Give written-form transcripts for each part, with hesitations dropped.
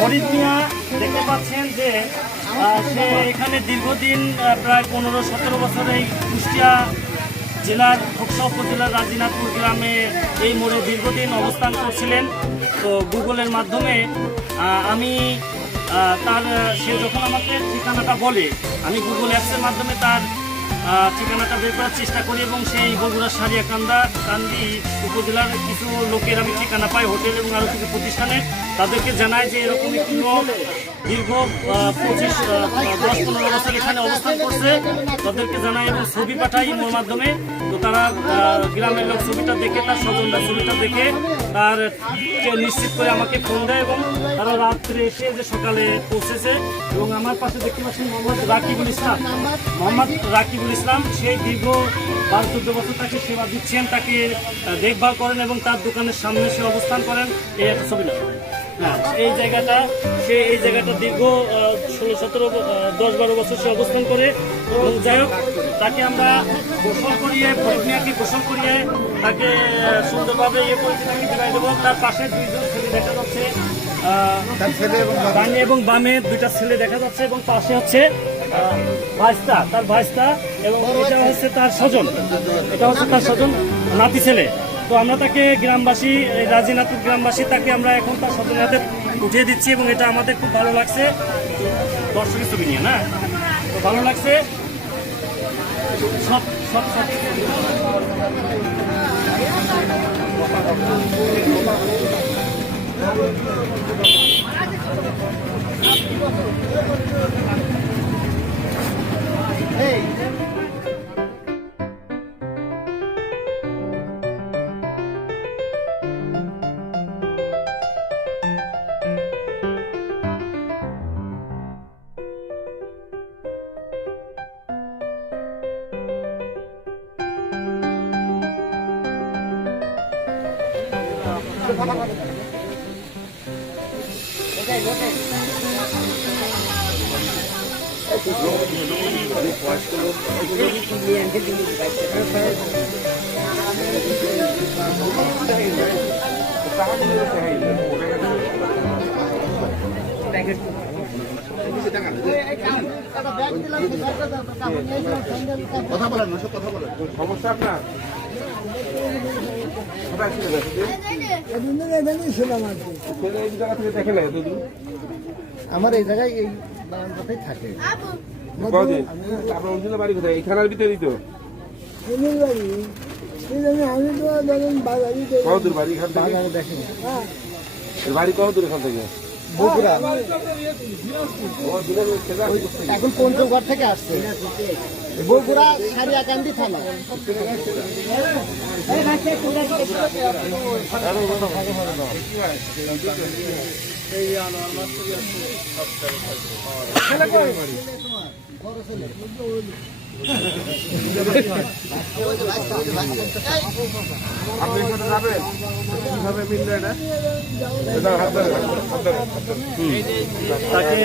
ফরিদ মিয়া দেখতে পাচ্ছেন যে সে এখানে দীর্ঘদিন প্রায় 15-17 বছর এই কুষ্টিয়া জেলার খোকসা উপজেলার রাজিনাথপুর গ্রামে এই মোড়ে দীর্ঘদিন অবস্থান করছিলেন। তো গুগলের মাধ্যমে আমি সে যখন আমাকে ঠিকানাটা বলে, আমি গুগল অ্যাপসের মাধ্যমে তার ঠিকানাটা বের করার চেষ্টা করি এবং সেই বগুড়ার সারিয়াকান্দি উপজেলার কিছু লোকের আমি ঠিকানা পাই, হোটেল এবং আরও কিছু প্রতিষ্ঠানে। তাদেরকে জানাই যে এরকম একটি লোক দীর্ঘ 10-15 বছর এখানে অবস্থান করছে, তাদেরকে জানাই এবং ছবি পাঠাই ইমোর মাধ্যমে। তো তারা গ্রামের লোক ছবিটা দেখে, তার স্বজনরা ছবিটা দেখে তার নিশ্চিত করে আমাকে ফোন দেয় এবং তারা রাত্রে এসে যে সকালে পৌঁছেছে। এবং আমার পাশে দেখতে পাচ্ছেন মোহাম্মদ রাকিবুল ইসলাম, সেই দীর্ঘ 12-14 বছর তাকে সেবা দিচ্ছেন, তাকে দেখভাল করেন এবং তার দোকানের সামনে সে অবস্থান করেন। এই একটা ছবি না, হ্যাঁ, এই জায়গাটা দীর্ঘ 16-17-10-12 বছর সে অবস্থান করে। এবং যাই হোক, তাকে আমরা গোসল করিয়ে, ফরিদ মিয়াকে গোসল করিয়ে তাকে সুন্দরভাবে করে তাকে বিদায় দেবো। তার পাশে 2জন ছেলে দেখা যাচ্ছে, ডানে এবং বামে 2টা ছেলে দেখা যাচ্ছে এবং পাশে হচ্ছে তার ভাইস্তা এবং এটা হচ্ছে তার স্বজন, নাতি ছেলে। তো আমরা তাকে গ্রামবাসী, রাজিনাথপুর গ্রামবাসী, তাকে আমরা এখন তার স্বজনের হাতে উঠিয়ে দিচ্ছি এবং এটা আমাদের খুব ভালো লাগছে। দর্শকের ছবি নিয়ে না, তো ভালো লাগছে সব সব সব কথা বলেন, কথা বলেন, সমস্যা আপনার? আমার এই জায়গায় এই বারান্দাতেই থাকে। আপনার অরিজিনাল বাড়ি কোথায়? এই থানার ভিতরেই তো? কতদূর বাড়ি এখান থেকে? দেখেনি বাড়ি কতদূর এখান থেকে? বগুড়া। এখন পঞ্চগড় থেকে আসছে, বগুড়া সারিয়াকান্দি থানা। আপনি কোথায় যাবেন? কিভাবে মিলবে এটা? তাকে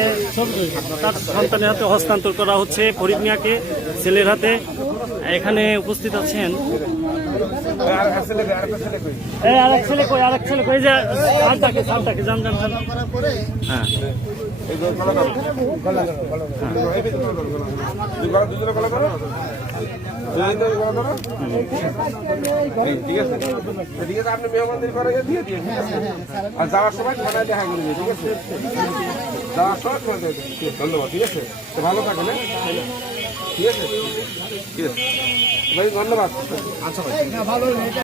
তার সন্তানের হাতে হস্তান্তর করা হচ্ছে, ফরিদ মিয়াকে ছেলের হাতে। এখানে উপস্থিত আছেন আরেক ছেলে কই যে সালটাকে জান হ্যাঁ, ঠিক আছে, আপনি মেহমানদের করে দিয়ে দিয়ে, আর যাওয়ার সময় থানায় দেখা করবে, ঠিক আছে? যাওয়ার সময় ধন্যবাদ, ঠিক আছে? তো ভালো থাকেন, ঠিক আছে, ঠিক আছে ভাই, ধন্যবাদ। আচ্ছা ভাই, ভালো।